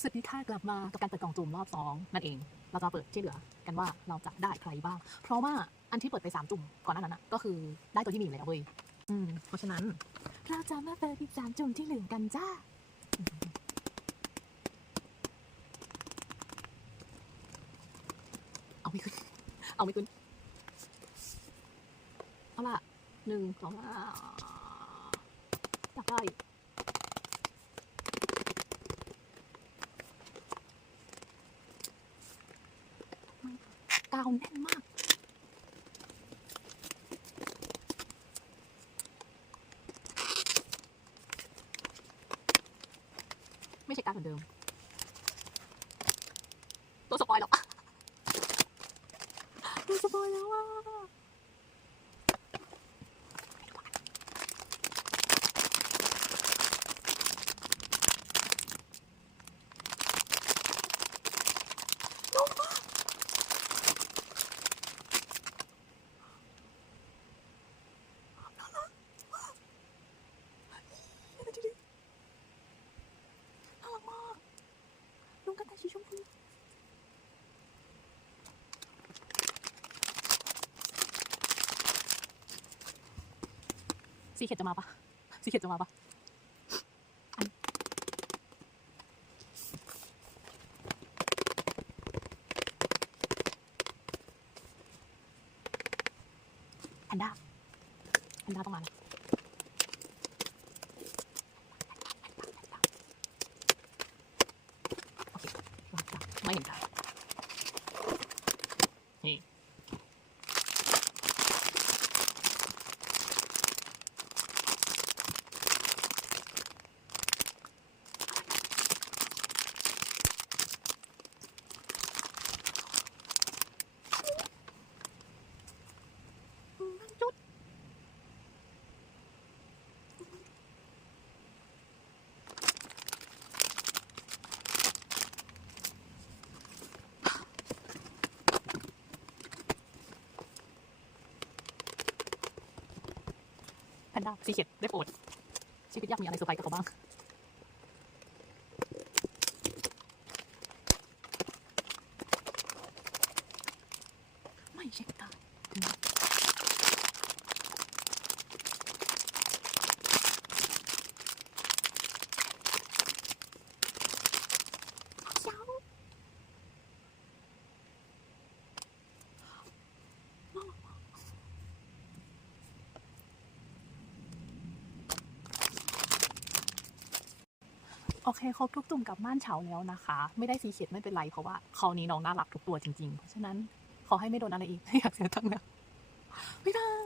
สวัสดีค่ะกลับมากับการเปิดกล่องจุ่มรอบสองนั่นเอง เราจะมาเปิดที่เหลือกันว่าเราจะได้ใครบ้าง เพราะว่าอันที่เปิดไปสามจุ่มก่อนหน้านั้นนะก็คือได้ตัวที่มีอยู่แล้วเว้ยอืมเพราะฉะนั้น เราจะมาเปิดอีกสามจุ่มที่เหลือกันจ้าเอาไม่ขึ้น เอาไม่ขึ้น เอาล่ะหนึ่งสองอ่าอยากได้ กาวแน่นมาก ไม่ใช่กาวเหมือนเดิม ตัวสปอยล์หรอกตัวสปอยล์แล้วอะน่ารักมากลุงกระต่ายสีชมพู สีเข็ดจะมาปะสีเข็ดจะมาปะอันแพนด้าแพนด้าต้องมาแล้วโอเควางจ้ะไม่เห็นจ้นี่จุด แพนด้าสีเขียดได้โปรดชีวิตอยากมีอะไรเซอร์ไพรส์กับเขาบ้างไม่เช็คตาถึงเช้า โอเคครบทุกตุ่มกับม่านเฉาแล้วนะคะ ไม่ได้สีเขียดไม่เป็นไรเพราะว่าคราวนี้น้องน่ารักทุกตัวจริงๆ เพราะฉะนั้นขอให้ไม่โดนอะไรอีกไม่อยากเสียตังค์นะบ๊ายบาย